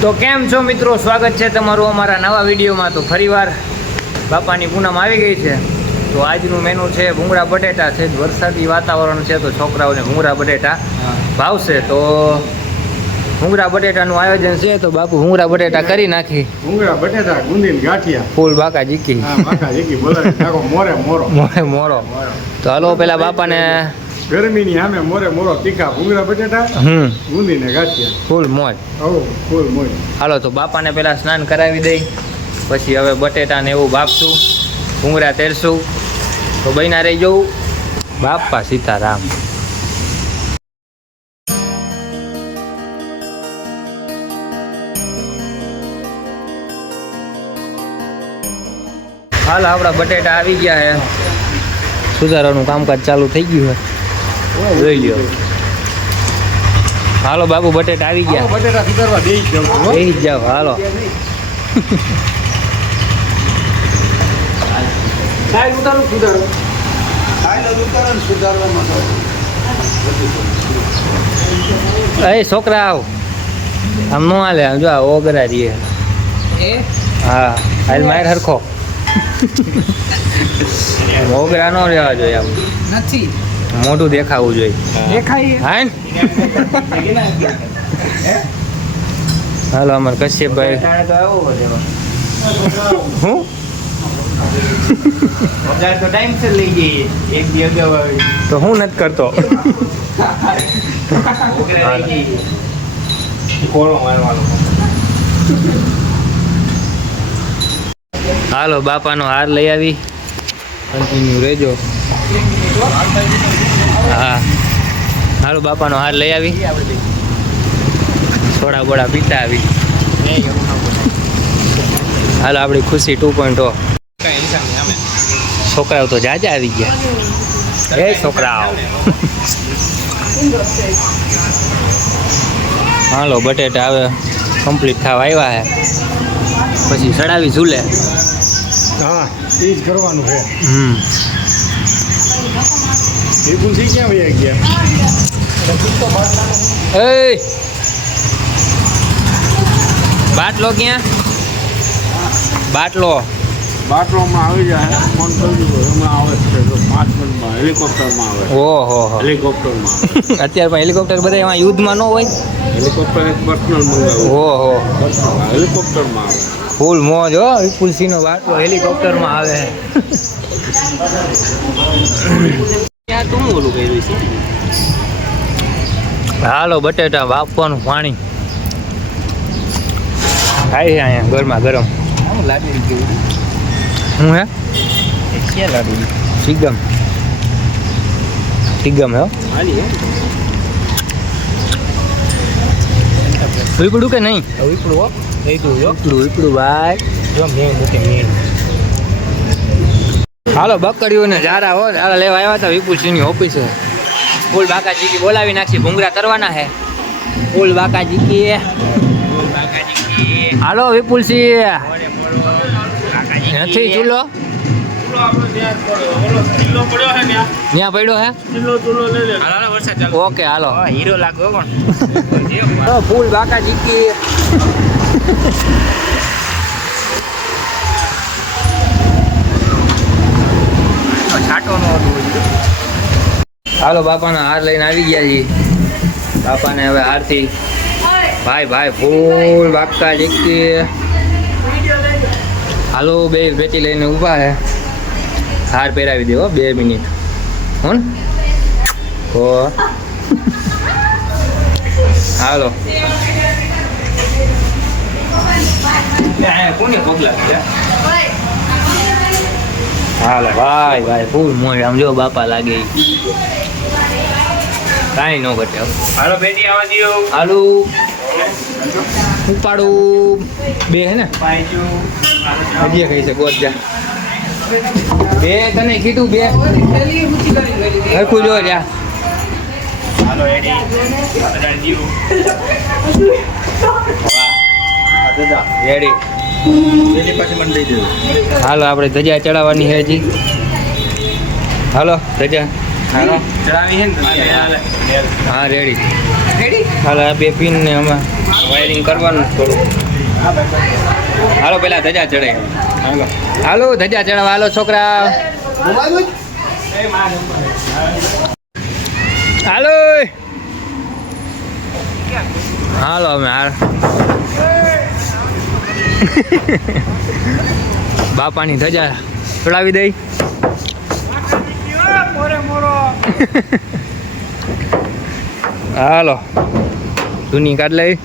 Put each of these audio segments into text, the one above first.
તો કેમ છો મિત્રો? સ્વાગત છે તમારું અમારા નવા વિડીયોમાં. તો ફરીવાર બાપાની પૂનમ આવી ગઈ છે. તો આજનું મેનુ છે ભૂંગળા બટેટા છે. વરસાદી વાતાવરણ છે તો છોકરાઓને ભૂંગળા બટેટા ભાવશે. તો ભૂંગળા બટેટાનું આયોજન છે તો બાપુ ભૂંગળા બટેટા કરી નાખી. ભૂંગળા બટેટા ગુંદી ગાંઠિયા. ફૂલ બાકા જીકી મોરે. મોરો મોરે. મોરો. તો હાલો પેલા બાપાને ગરમીની સામે મોરે મોરો તીખા ભૂંગરા બટેટા હમ. ગુંદી ગાંઠિયા. ફૂલ મોજ. ઓ ફૂલ મોજ. હાલો તો બાપાને પેલા સ્નાન કરાવી દઈ પછી હવે બટેટા ને એવું બાપશું ભૂંગરા તેરશું તો બહીના રહી જવું. બાપા સીતારામ. હાલ આપણા બટેટા આવી ગયા છે સુધારાનું કામકાજ ચાલુ થઈ ગયું છે જોઈ લ્યો. હાલો બાબુ બટેટા આવી ગયા. બટેટા સુધારવા દઈ હાલો. સાહેબ ઉતારો સુધારો. એ છોકરા આવ. આમ નો હાલે આમ જો ઓગરા રીએ હા હાલ માર હરખો. ઓગરા નો રહેવા જોઈએ આમ. નથી. મોઢું દેખાવું જોઈએ. દેખાય. હા હાલો અમાર કશ્યપભાઈ. હું? તો હું નથી કરતો. હાલો બાપાનો હાર લઈ આવી. કન્ટિન્યુ રહેજો હા. હાલો બાપાનો હાર લઈ આવી. થોડા બોડા પીતા આવી. હાલ આપણી ખુશી ટુ પોઈન્ટ છોકરાઓ તો જાજા આવી ગયા. એ છોકરાઓ. હાલો બટેટા આવે કમ્પ્લીટ થવા આવ્યા હે પછી ચડાવી ઝૂલે. હા એ જ કરવાનું છે. હમ. પૂછી ક્યાં વયા ગયા? એ બાટલો ક્યાં? બાટલો. બાટલોમાં આવી જાય ફોન કરી હમણાં આવે છે. તો પાંચ મિનિટમાં હેલિકોપ્ટરમાં આવે. ઓહો હો હેલિકોપ્ટરમાં અત્યારે પણ હેલિકોપ્ટર બધા એમાં યુદ્ધમાં ન હોય? હેલિકોપ્ટર એક પર્સનલ મંગાવ્યું. ઓહો હેલિકોપ્ટરમાં આવે. ફૂલ મોજ હો વિપુલ સિંહનો બાટલો હેલિકોપ્ટરમાં આવે. હાલો બટેટા બાફવાનું પાણી. ખાય છે અહીંયા ગરમા. ગરમ હું હું? ચિગમ ચિગમ હે ઉઈકડું કે નહીં? જો ઉપડું ઉપડું ભાઈ. જો મેં મૂકે મેં. હાલો બકડીઓને જારા હો જારા લેવા આવ્યા હતા વિપુલ સિંહની ઓફિસે. ફૂલ બાકાજી કી બોલાવી નાખી ભૂંગરા કરવાના હે. ફૂલ બાકાજી કી હાલો વિપુલ સિંહ નથી ચૂલો? ત્યાં પડ્યો હે? ઓકે હાલો. હીરો પણ. ફૂલ બાકાજી કી છાટો નો હાલો બાપાના હાર લઈને આવી ગયા છીએ. બાપાને હવે હારથી ભાઈ ભાઈ, ફૂલ બાકા જીકી હાલો, બે બેટી લઈને ઊભા હે. હાર પહેરાવી દેવો બે મિનિટ. હોન? ઓ હાલો. કોને પગલા છે હાલો. ભાઈ ભાઈ ફૂલ મોજ. આમ જો બાપા લાગે. કાંઈ ન ઘટે. હાલો બેટી આવા દિયો. આલુ ઉપાડું. બે હે ને? હજી ખાઈ છે ગોત જા બે તને કીધું બે. હરખું જો જા હાલો એડી જીવ રેડી પછી મને દઈ દેજો. હાલો આપણે ધજા ચડાવવાની છે હજી. હાલો ધજા. હાલો. ચડાવી છે ને હા રેડી રેડી હાલો આ બે પિન ને આમાં વાયરિંગ કરવાનું થોડું. હાલો પેલા ધજા ચડે હાલો. હાલો ધજા ચડાવવા. હાલો છોકરા. હાલો. હાલો અમે હાલ. બાપાની ધજા ચડાવી દઈ. હાલો. જૂની કાઢ લઈ.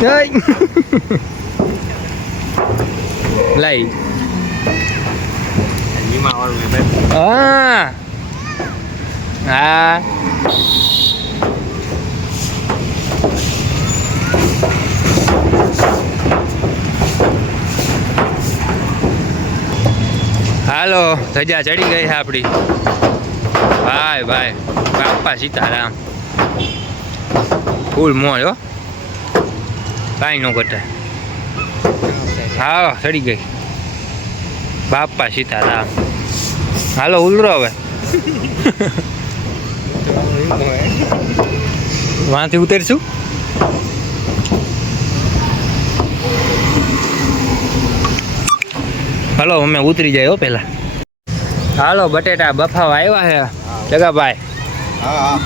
લાઈ. હા. વીમા વાળું એ ભાઈ À. À. હાલો ધજા ચડી ગઈ છે આપણી ભાઈ ભાઈ બાપા સીતારામ. ફૂલ મોજ હો. કાંઈ ન ઘટે. હા ચડી ગઈ. બાપા સીતારામ. હાલો ઉલરો હવે. વાંથી ઉતરશું? હાલો અમે ઉતરી જાય હો પેલા હાલો બટેટા બફાવા આવ્યા છે જગાભાઈ. હા હા.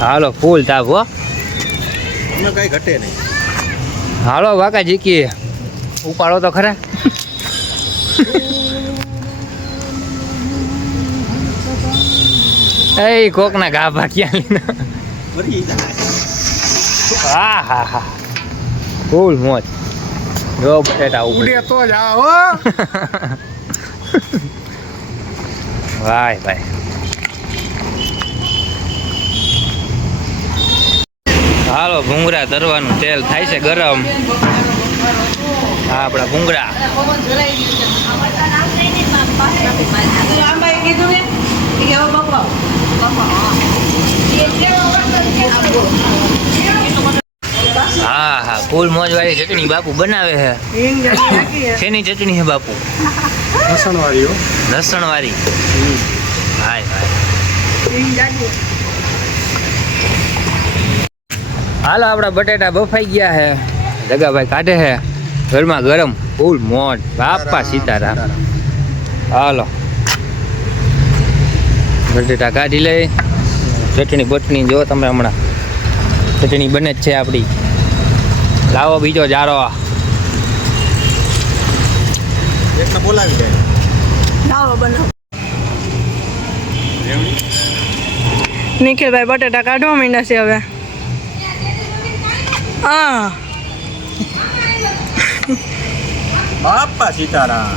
હાલો ફૂલ તાપ હો. કઈ ઘટે નહીં. હાલો વાકા જીકી ઉપાડો તો ખરા. એ કોકના ગાભા ક્યાં લીધા? હા હા હા. ફૂલ મોજ. જો બટેટા ઉડે તો જ આવો ભાઈ ભાઈ. હાલો ભૂંગળા તરવાનું તેલ થાય છે ગરમ. હા આપણા ભૂંગળા. કીધું ને કે હવે બફાવો. બફાવો, હા. હા. ફૂલ મોજ વાળી ચટણી બાપુ બનાવે છે. શેની ચટણી છે બાપુ? લસણ વાળી લસણ વાળી હાય હાય. હાલો આપણા બટેટા બફાઈ ગયા છે જગાભાઈ કાઢે છે ઘરમાં ગરમ. ફૂલ મોજ. બાપા સીતારામ. હાલો. બટેટા કાઢી લઈ. ચટણી બટણી જો તમે હમણાં. ચટણી બને જ છે આપણી. લાવો બીજો જારો. બોલાવી જાય લાવો બનાવો. નિખિલભાઈ બટેટા કાઢવા માંડ્યા છે હવે. હા. બાપા સીતારામ.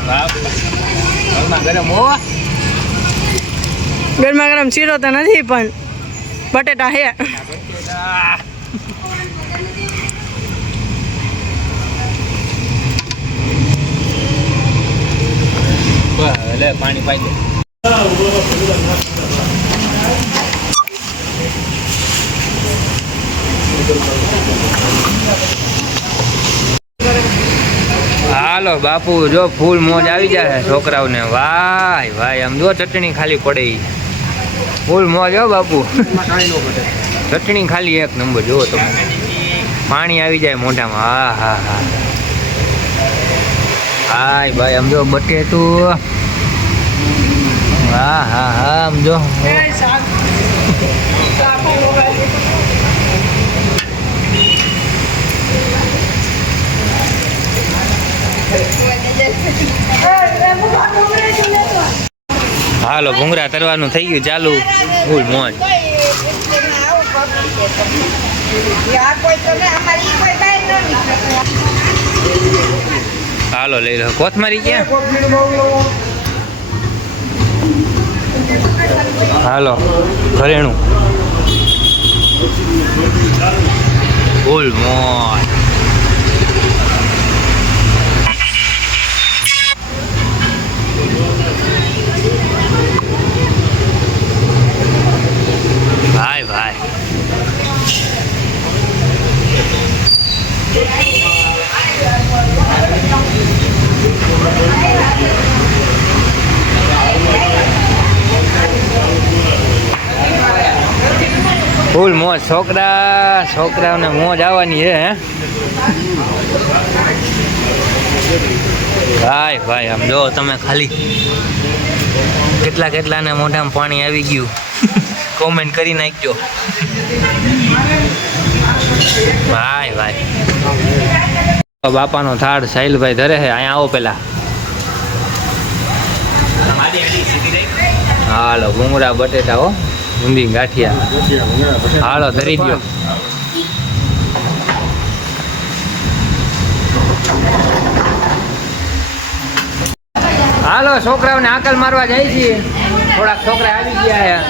ગરમ ગરમા શીરો તો નથી પણ બટેટા હે બસ, પાણી પાઈ હાલો બાપુ જો ફૂલ મોજ આવી જાય છોકરાઓને. વાય ભાઈ આમ જો ચટણી ખાલી પડે ફૂલ મોજ હો બાપુ. ચટણી ખાલી એક નંબર જુઓ તમે. પાણી આવી જાય મોઢામાં. હા હા હા. હાય ભાઈ આમ જો બટેટું. હા હા હા આમ જો. હાલો ભૂંગરા તરવાનું થઈ ગયું ચાલુ. ફૂલ મોજ. હાલો લઈ લો. કોથમરી ક્યાં? હાલો ઘરેણું. ફૂલ મોજ ભાઈ ભાઈ ફૂલ મોજ. છોકરા, છોકરાઓને મોજ આવવાની છે ભાઈ ભાઈ, આમ જો તમે ખાલી કેટલા કેટલાને મોઢામાં પાણી આવી ગયું. કોમેન્ટ કરી નાખજો. ભાઈ ભાઈ. બાપાનો થાળ સાહિલભાઈ ધરે છે, અહીંયા આવો પેલા. હાલો, ભૂંગળા, બટેટા, હો. ઊંધી ગાંઠિયા. હાલો ધરી દો હાલો, છોકરાઓને આકલ મારવા જાય છીએ થોડાક છોકરા આવી ગયા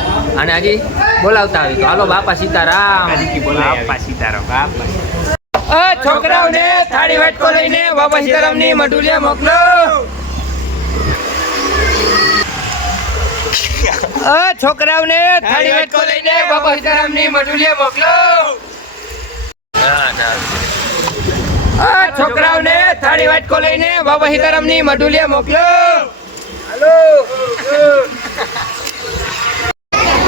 અને હજી બોલાવતા આવી તો હાલો, બાપા સીતારામ. બાપા સીતારામ, બાપા છોકરાઓને થાળી વાટકો લઈને બાપા સીતારામની મઢુલિયા મોકલો. અ છોકરાઓને થાળી વેટકો લઈને બાબા સીતારામની મઢુલિયા મોકલો છોકરાઓને થાળી વાટકો લઈને બાબા સીતારામની મઢુલિયા મોકલો.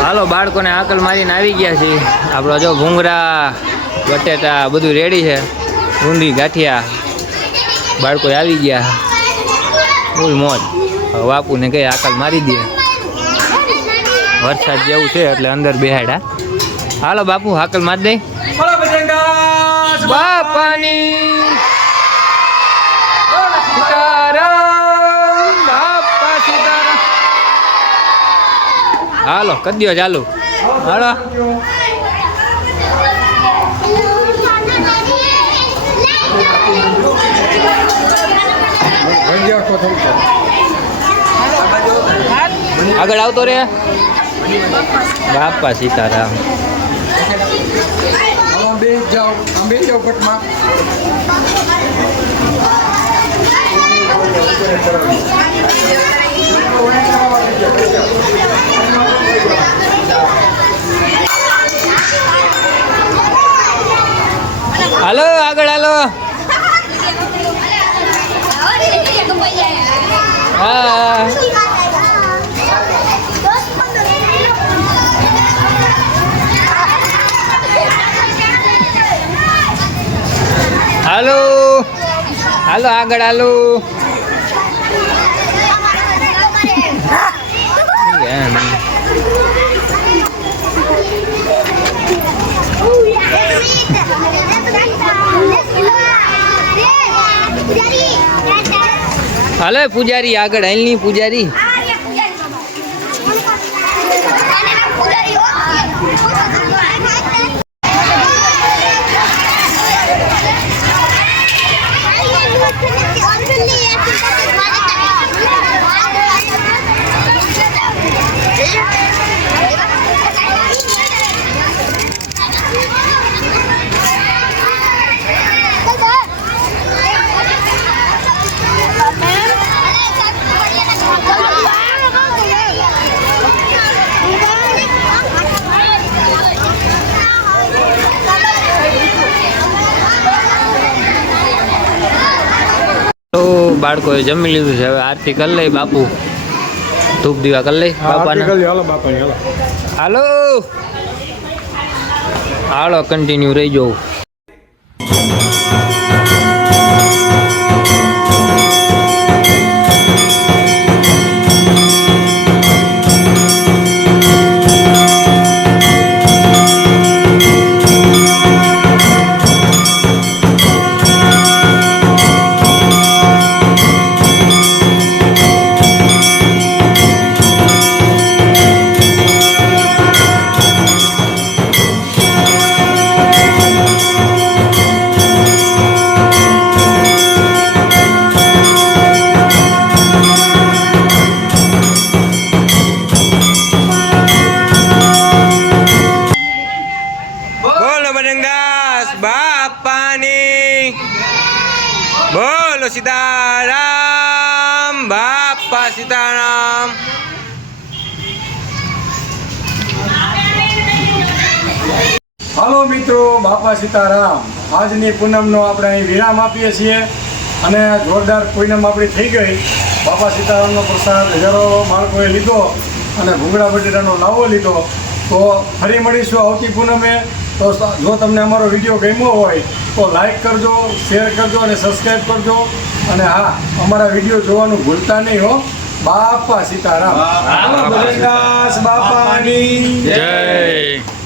હાલો. બાળકોને આકલ મારીને આવી ગયા છે આપણો જો ભૂંગરા બટેટા બધું રેડી છે. ઊંડી ગાંઠિયા. બાળકો આવી ગયા. ફૂલ મોજ. હવે બાપુને કઈ આકલ મારી દે. વરસાદ જેવું છે એટલે અંદર બેહાડા હાલો બાપુ હાકલ માર દે. બાપાની હાલો બાપા સીતારામ. હાલો કદ્યો ચાલુ. હાલો. આગળ આવતો રે બાપા સીતારામ. હાલો આગળ હાલો. હા. હાલો. હાલો આગળ હાલો. હાલે પૂજારી આગળ હાલની પૂજારી. બાળકોએ જમી લીધું છે. હવે આરતી કરી લઈ બાપુ. ધૂપ દીવા કરી લઈ બાપાને. હાલો બાપા હાલો. હાલો. હાલો કન્ટિન્યુ રહી જવું બાપા સીતારામ. આજની પૂનમનો આપણે અહીં વિરામ આપીએ છીએ અને જોરદાર પૂનમ આપણી થઈ ગઈ. બાપા સીતારામનો પ્રસાદ હજારો બાળકોએ લીધો અને ભૂંગળા બટેટાનો લાવો લીધો. તો ફરી મળીશું આવતી પૂનમે. તો જો તમને અમારો વીડિયો ગમ્યો હોય તો લાઈક કરજો શેર કરજો અને સબસ્ક્રાઈબ કરજો. અને હા અમારા વીડિયો જોવાનું ભૂલતા નહીં હો. બાપા સીતારામ. બાપા બાપાની. જય.